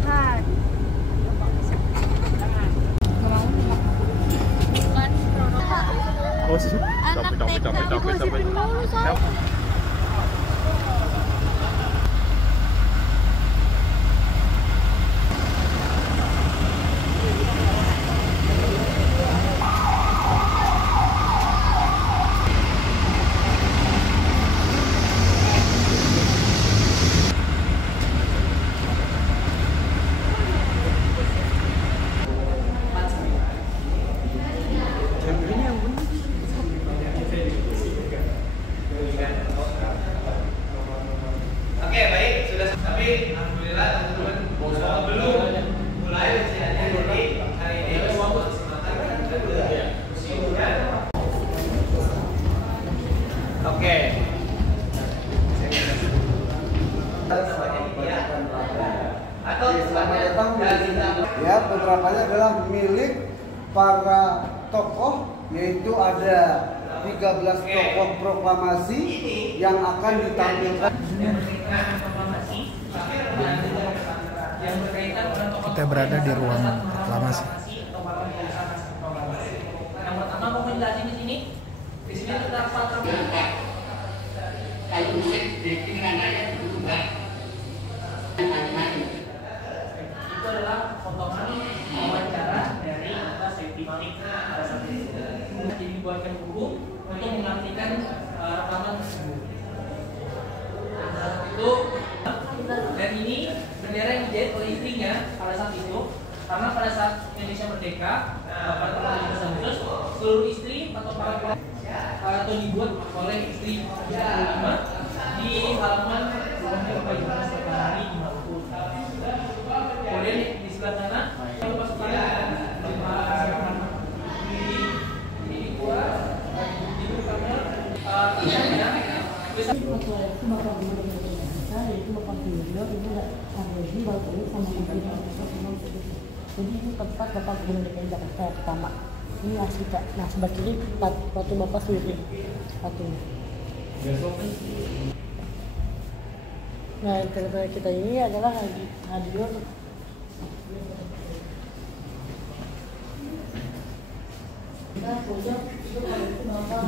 sehat. Oh, capek. Oke, baik, sudah. Tapi alhamdulillah teman-teman belum mulai ujiannya. Jadi hari ini kesempatan kita ujian. Oke. Atau ya, penerapannya adalah milik para tokoh, yaitu ada 13 tokoh proklamasi yang akan ditampilkan. Kita berada di ruang proklamasi. Yang pertama mau menjelasin di sini terdapat kalau itu adalah potongan wawancara dari Safety Malik pada saat itu. Jadi dibuatkan buku untuk mengartikan rekaman tersebut. Itu dan ini bendera yang dijahit oleh istrinya pada saat itu, karena pada saat Indonesia merdeka pada tahun 1900 seluruh istri atau para atau dibuat oleh istri 35 di halaman rumahnya Bapak Ibu Sekretari di Maluku. Kemudian di sebelah sana kalau pasukan di dua di yaitu Bapak Gubernur ini Sarwoji Balkari sama jadi itu tempat Bapak Gubernur DKI Jakarta yang pertama. Ini asli Kak. Nah sebelah kiri patung Bapak Suwiryo patung. Nah cerita kita ini adalah hadir kita pojok itu kalau itu Bapak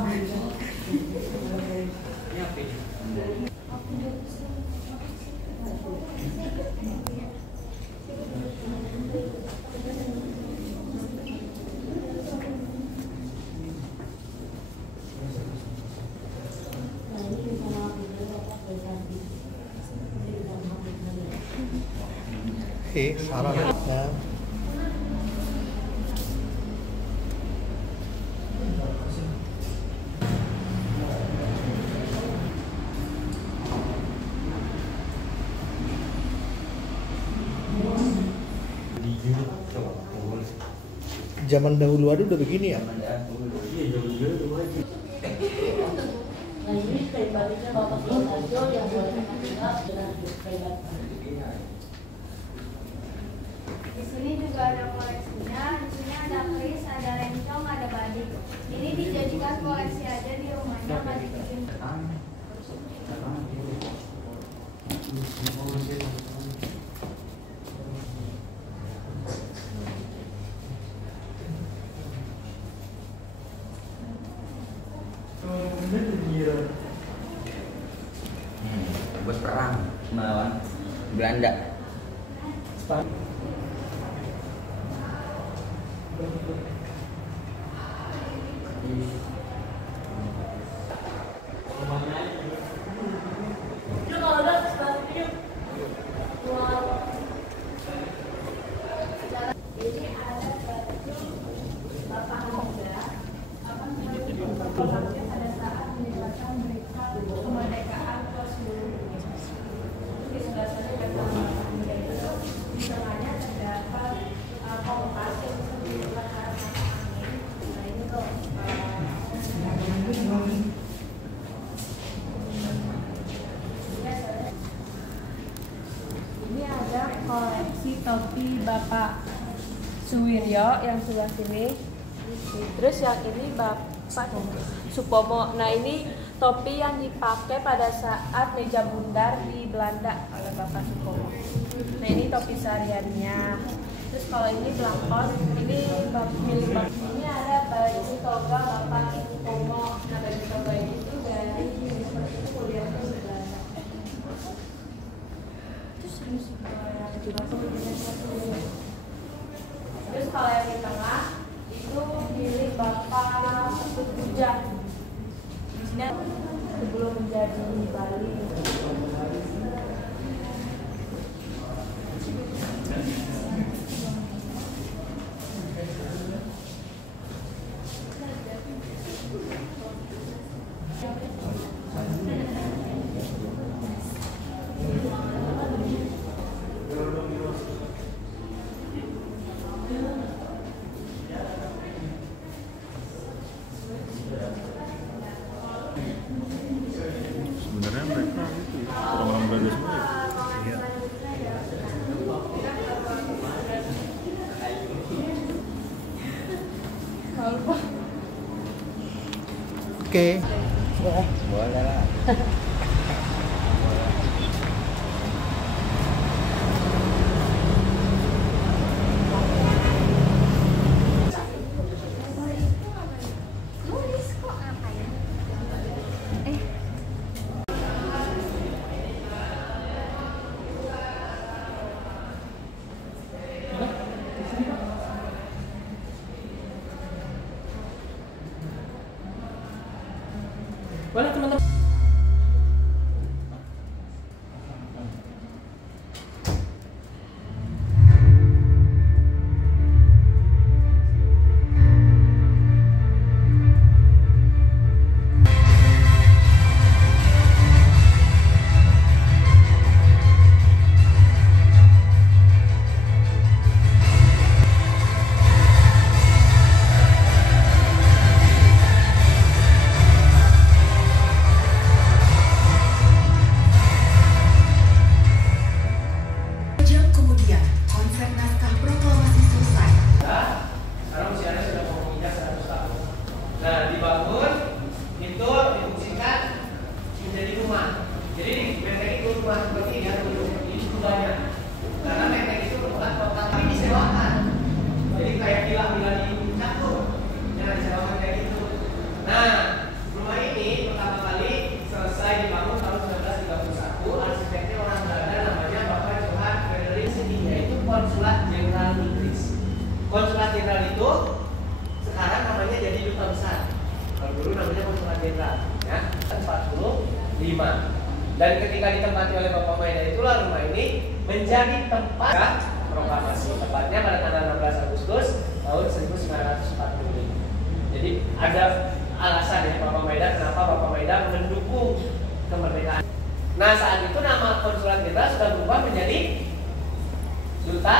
salah ya. Zaman dahulu ada udah begini ya? Nah ini kain batiknya Bapak Suwiryo yang boleh dengan kain batik. Di sini juga ada koleksinya. Di sini ada keris, ada lencong, ada badik. Ini dijadikan koleksi aja di rumahnya, nggak dibikin. Buat perang melawan Belanda. Koleksi topi Bapak Suwiryo yang sebelah sini. Terus yang ini Bapak Supomo. Nah ini topi yang dipakai pada saat meja bundar di Belanda oleh Bapak Supomo. Nah ini topi sehari-harinya. Terus kalau ini pelakon, ini milik bapak. Ini ada baju toga bapak Supomo. Nah baju toga ini tuh dari Universitas Kuliah Belanda. Terus kalau yang di tengah itu milik bapak Bujang. Di sini sebelum menjadi Bali. Sebenarnya mereka itu ya, orang-orang Belanda semua ya. Oke. Boleh lah. Boleh teman-teman. Jam kemudian, konsep naskah proklamasi selesai. Sekarang usianya sudah mau menginjak 100 tahun. Nah, dibangun itu difungsikan menjadi rumah. Jadi di menteng itu rumah seperti ini, ini rumahnya. Karena menteng itu bukan kota tapi disewakan. Jadi kayak villa-villa di puncak tuh, yang disewakan kayak gitu. Nah, rumah ini pertama kali selesai dibangun tahun 1931. Arsiteknya orang Belanda namanya Bapak Johan Frederik Sydney, yaitu Konsulat Jenderal Inggris. Konsulat Jenderal itu sekarang namanya jadi duta besar. Kalau dulu namanya Konsulat Jenderal, ya, 45. Dan ketika ditempati oleh Bapak Maeda itulah rumah ini menjadi tempat proklamasi. Tepatnya pada tanggal 16 Agustus tahun 1945. Jadi ada alasan ya Bapak Maeda kenapa Bapak Maeda mendukung kemerdekaan. Nah saat itu nama Konsulat Jenderal sudah berubah menjadi duta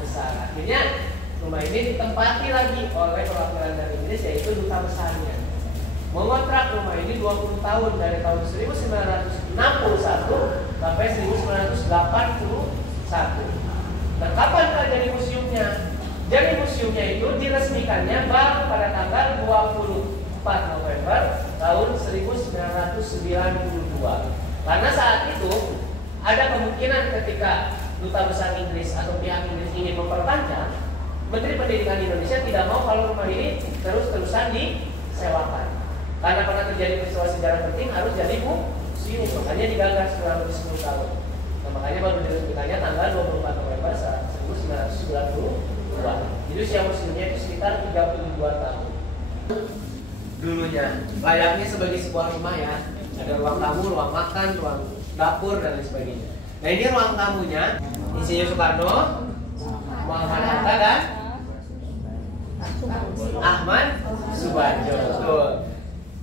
besar. Akhirnya rumah ini ditempati lagi oleh perwakilan dari Inggris, yaitu duta besarnya. Mengontrak rumah ini 20 tahun dari tahun 1961 sampai 1981. Nah kapan jadi museumnya? Jadi museumnya itu diresmikannya baru pada tanggal 24 November tahun 1992. Karena saat itu ada kemungkinan ketika duta besar Inggris atau pihak Inggris ingin memperpanjang, Menteri Pendidikan Indonesia tidak mau kalau rumah ini terus-terusan disewakan. Karena pernah terjadi peristiwa sejarah penting harus jadi museum, makanya digagas kurang lebih 10 tahun. Nah, makanya baru diresmikannya tanggal 24 November 1992. Jadi usia museumnya itu sekitar 32 tahun. Dulunya layaknya sebagai sebuah rumah ya. Ada ruang tamu, ruang makan, ruang dapur dan lain sebagainya. Nah ini ruang tamunya Insinyur Soekarno, Muhammad Hatta dan Ahmad Subarjo. Betul.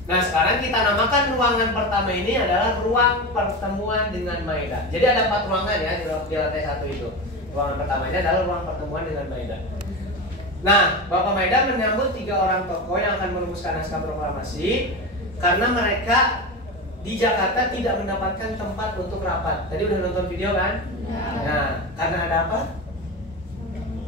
Nah sekarang kita namakan ruangan pertama ini adalah ruang pertemuan dengan Maeda. Jadi ada 4 ruangan ya di lantai 1 itu. Ruangan pertamanya adalah ruang pertemuan dengan Maeda. Nah Bapak Maeda menyambut 3 orang tokoh yang akan merumuskan naskah proklamasi karena mereka di Jakarta tidak mendapatkan tempat untuk rapat. Tadi udah nonton video kan? Ya. Nah, karena ada apa?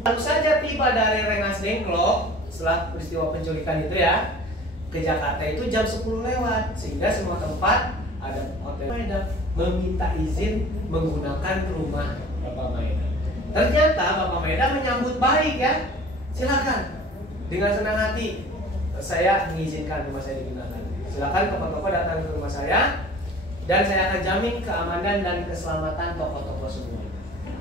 Baru saja tiba dari Rengas Dengklok setelah peristiwa penculikan itu ya ke Jakarta itu jam 10 lewat, sehingga semua tempat ada hotel Maeda meminta izin menggunakan rumah Bapak Maeda. Ternyata Bapak Maeda menyambut baik ya. Silakan. Dengan senang hati saya mengizinkan rumah saya digunakan. Silakan tokoh-tokoh datang ke rumah saya dan saya akan jamin keamanan dan keselamatan tokoh-tokoh semua.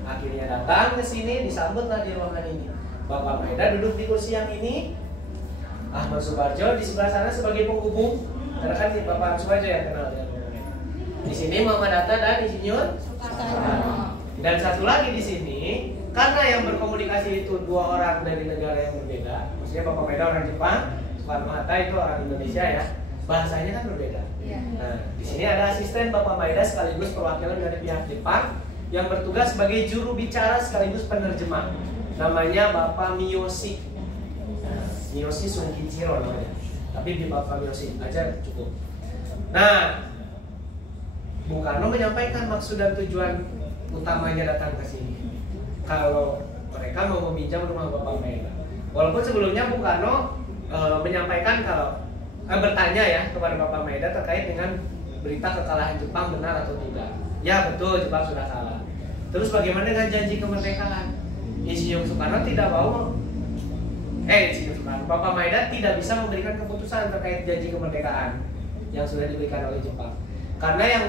Akhirnya datang ke sini, disambutlah di ruangan ini. Bapak Maeda duduk di kursi yang ini. Ahmad Subarjo di sebelah sana sebagai penghubung. Karena kan Bapak Subarjo yang kenal dengan Bapak Maeda. Di sini Muhammad Hatta dan Insinyur Soekarno. Dan satu lagi di sini, karena yang berkomunikasi itu dua orang dari negara yang berbeda. Maksudnya Bapak Maeda orang Jepang, Soekarno Hatta itu orang Indonesia ya. Bahasanya kan berbeda. Nah, di sini ada asisten Bapak Maeda sekaligus perwakilan dari pihak Jepang yang bertugas sebagai juru bicara sekaligus penerjemah. Namanya Bapak Miyoshi. Miyoshi Sungkichiro namanya. Tapi di Bapak Miyoshi aja cukup. Nah, Bung Karno menyampaikan maksud dan tujuan utamanya datang ke sini. Kalau mereka mau meminjam rumah Bapak Maeda. Walaupun sebelumnya Bung Karno menyampaikan kalau bertanya ya kepada Bapak Maeda terkait dengan berita kekalahan Jepang benar atau tidak. Ya betul, Jepang sudah kalah. Terus bagaimana dengan janji kemerdekaan? Insinyur Soekarno tidak mau. Insinyur Soekarno, Bapak Maeda tidak bisa memberikan keputusan terkait janji kemerdekaan yang sudah diberikan oleh Jepang. Karena yang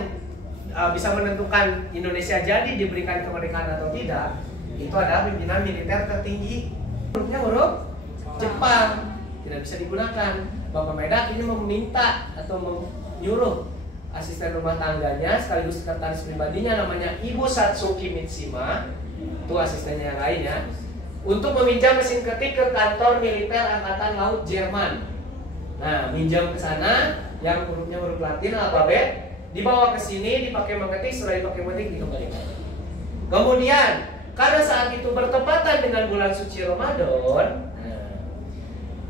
bisa menentukan Indonesia jadi diberikan kemerdekaan atau tidak itu adalah pimpinan militer tertinggi. Hurufnya huruf Jepang, tidak bisa digunakan. Bapak Maeda akhirnya meminta atau menyuruh asisten rumah tangganya sekaligus sekretaris pribadinya namanya Ibu Satsuki Mitsima, itu asistennya yang lainnya, untuk meminjam mesin ketik ke kantor militer Angkatan Laut Jerman. Nah, minjam ke sana yang hurufnya huruf Latin alfabet, dibawa ke sini, dipakai mengetik, setelah dipakai mengetik dikembalikan. Kemudian, karena saat itu bertepatan dengan bulan suci Ramadan,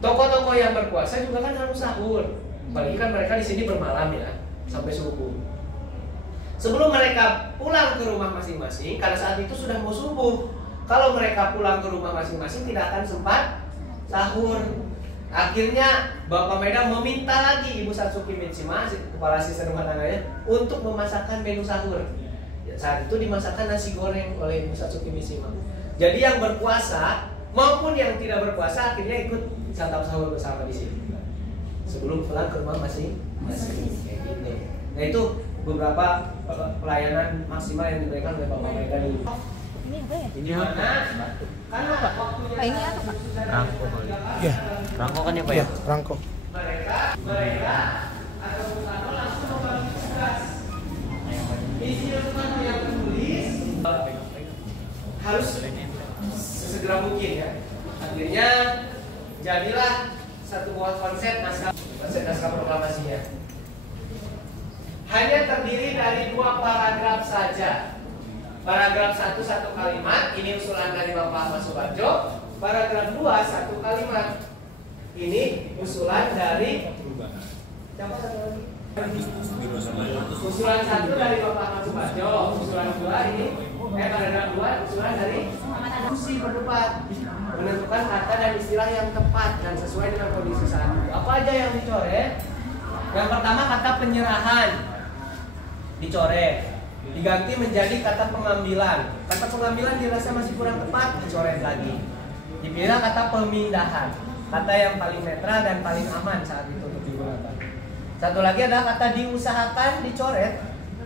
tokoh-tokoh yang berpuasa juga kan harus sahur. Apalagi kan mereka di sini bermalam ya, sampai subuh. Sebelum mereka pulang ke rumah masing-masing, karena saat itu sudah mau subuh. Kalau mereka pulang ke rumah masing-masing tidak akan sempat sahur. Akhirnya Bapak Maeda meminta lagi Ibu Satsuki Mitsima, kepala asisten rumah tangganya, untuk memasakkan menu sahur. Ya, saat itu dimasakkan nasi goreng oleh Ibu Satsuki Mitsima. Jadi yang berpuasa maupun yang tidak berpuasa akhirnya ikut santap sahur bersama di sini. Sebelum pulang ke rumah masing-masing. Gitu. Nah itu beberapa pelayanan maksimal yang diberikan oleh Bapak Maeda di Ini apa ya? Ini apa? karena waktunya Ini apa, Pak? Rangko kali. Ya, Rangko kan ya Pak ya? rangkok. mereka atau Bung Karno langsung membagi tugas. Insinyur Soekarno yang menulis harus sesegera mungkin ya. Akhirnya jadilah satu buah konsep naskah proklamasinya. Hanya terdiri dari 2 paragraf saja. Paragraf 1 satu kalimat, ini usulan dari Bapak Ahmad Subarjo. Paragraf 2 1 kalimat, ini usulan dari siapa satu lagi? Usulan 1 dari Bapak Ahmad Subarjo. Usulan 2 ini paragraf 2 usulan dari diskusi berdebat, menentukan kata dan istilah yang tepat dan sesuai dengan kondisi saat itu. Apa aja yang dicoret? Yang pertama kata penyerahan dicoret, diganti menjadi kata pengambilan. Kata pengambilan dirasa masih kurang tepat, dicoret lagi. Dipilih kata pemindahan, kata yang paling netral dan paling aman saat itu untuk digunakan. Satu lagi adalah kata diusahakan, dicoret,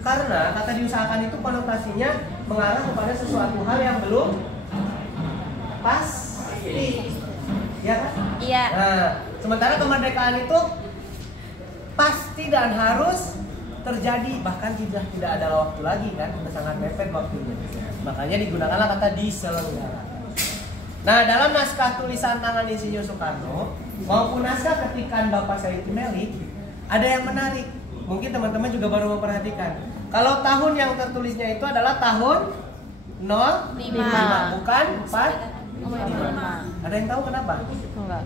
karena kata diusahakan itu konotasinya mengarah kepada sesuatu hal yang belum pasti, ya kan? Iya. Nah, sementara kemerdekaan itu pasti dan harus terjadi, bahkan tidak ada waktu lagi kan, sudah sangat mepet waktunya. Makanya digunakanlah kata diselenggarakan. Nah, dalam naskah tulisan tangan Insinyur Soekarno maupun naskah ketikan Bapak Said Timeli ada yang menarik. Mungkin teman-teman juga baru memperhatikan. Kalau tahun yang tertulisnya itu adalah tahun 05, bukan 45. Ada yang tahu kenapa? Enggak.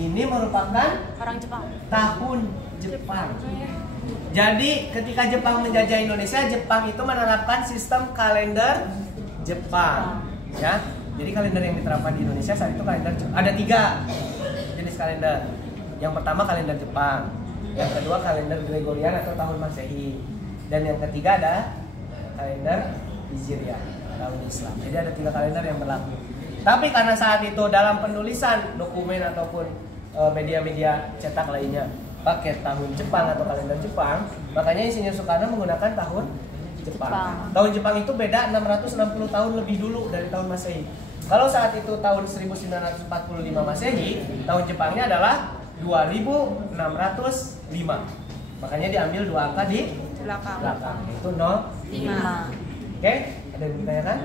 Ini merupakan Orang Jepang. tahun Jepang. Jadi ketika Jepang menjajah Indonesia, Jepang itu menerapkan sistem kalender Jepang, ya. Jadi kalender yang diterapkan di Indonesia saat itu kalender Jepang. Ada 3 jenis kalender. Yang pertama kalender Jepang, yang kedua kalender Gregorian atau tahun Masehi, dan yang ketiga ada kalender Hijriah. tahun Islam. Jadi ada 3 kalender yang berlaku. Tapi karena saat itu dalam penulisan dokumen ataupun media-media cetak lainnya pakai tahun Jepang atau kalender Jepang, makanya Insinyur Soekarno menggunakan tahun Jepang. Tahun Jepang itu beda 660 tahun lebih dulu dari tahun Masehi. Kalau saat itu tahun 1945 Masehi, tahun Jepangnya adalah 2605. Makanya diambil 2 angka di belakang. Itu 05. Oke, ada yang ditanyakan?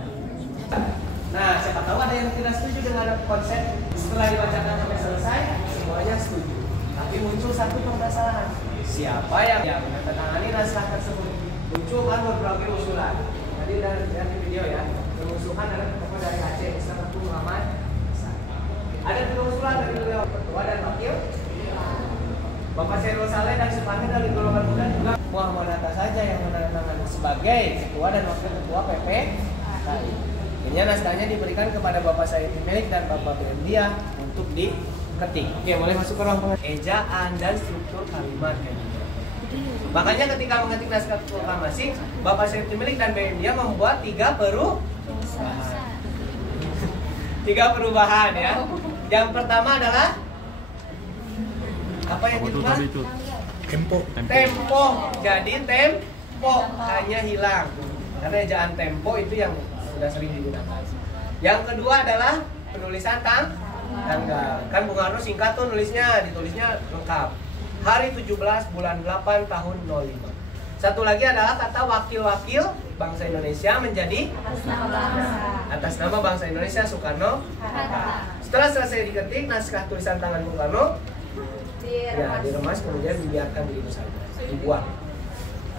Nah, siapa tahu ada yang tidak setuju dengan konsep setelah dibacakan sampai selesai, semuanya setuju. Tapi muncul satu permasalahan. Siapa yang menandatangani naskah tersebut? Muncul kan berbagai usulan. Tadi udah lihat di video ya. Pengusulan ada tokoh dari Aceh, Ustaz Abdul Muhammad. Ada 2 usulan dari beliau, ketua dan wakil. Bapak Syahrul Saleh dan Supardi dari golongan muda juga. Muhammad Hatta saja yang menandatangani sebagai ketua dan wakil ketua PP. Akhirnya naskahnya diberikan kepada Bapak Said Milik dan Bapak Bendia untuk diketik. Oke, boleh masuk ke ruang pengetik. Ejaan dan struktur kalimat kayak gitu. Makanya ketika mengetik naskah proklamasi, Bapak Said Milik dan Bendia membuat 3 perubahan ya. Yang pertama adalah apa yang diubah? Tempo. Jadi tempo hanya hilang. Karena ejaan tempo itu yang sudah sering digunakan. Yang kedua adalah penulisan tanggal. Kan Bung Karno singkat tuh nulisnya, ditulisnya lengkap. Hari 17 bulan 8 tahun 05. Satu lagi adalah kata wakil-wakil bangsa Indonesia menjadi atas nama bangsa Indonesia Soekarno. Setelah selesai diketik naskah tulisan tangan Bung Karno, ya diremas kemudian dibiarkan begitu saja, dibuang.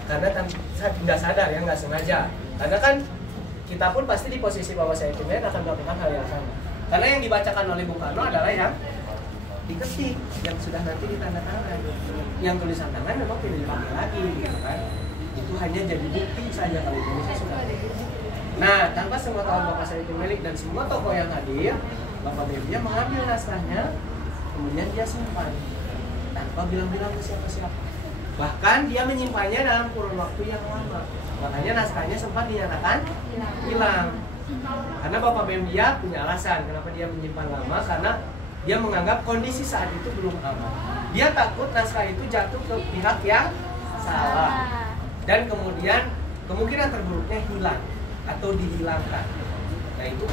Karena tidak sadar ya, nggak sengaja. Karena kan kita pun pasti di posisi Bapak Said Milik akan melakukan hal yang sama. Karena yang dibacakan oleh Bung Karno adalah yang diketik, yang sudah nanti ditandatangani. Yang tulisan tangan memang tidak dipakai lagi, gitu kan? Itu hanya jadi bukti saja kalau Indonesia sudah. Nah, tanpa semua tahu Bapak Said Milik dan semua tokoh yang hadir, Bapak Bendia mengambil naskahnya, kemudian dia simpan tanpa bilang-bilang ke siapa-siapa. Bahkan dia menyimpannya dalam kurun waktu yang lama. Makanya naskahnya sempat dinyatakan hilang. Karena Bapak Bendia punya alasan kenapa dia menyimpan lama, karena dia menganggap kondisi saat itu belum aman. Dia takut naskah itu jatuh ke pihak yang salah. Dan kemudian kemungkinan terburuknya hilang atau dihilangkan. Nah itu